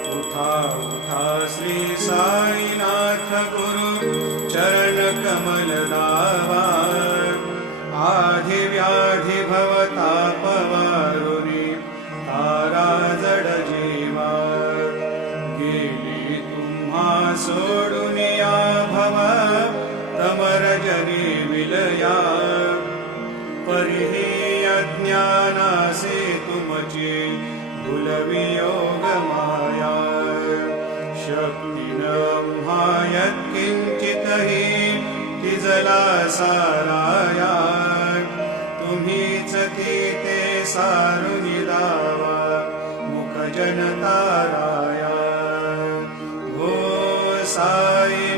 उठा उठा श्री साईनाथ गुरु चरण कमल लावा, आधी व्याधी भवताप वारुनी तारा जड जीवा, गेली तुम्हा सोडून या भव तमरजनी विलया, परिही अज्ञानासे तुमची भुलवी योग माया, शक्ती ब्रह्मा यत्किंचितहि तिजला साराया, तुम्हीच ती ते सारुनी दावा मुख जनताराया, हो साई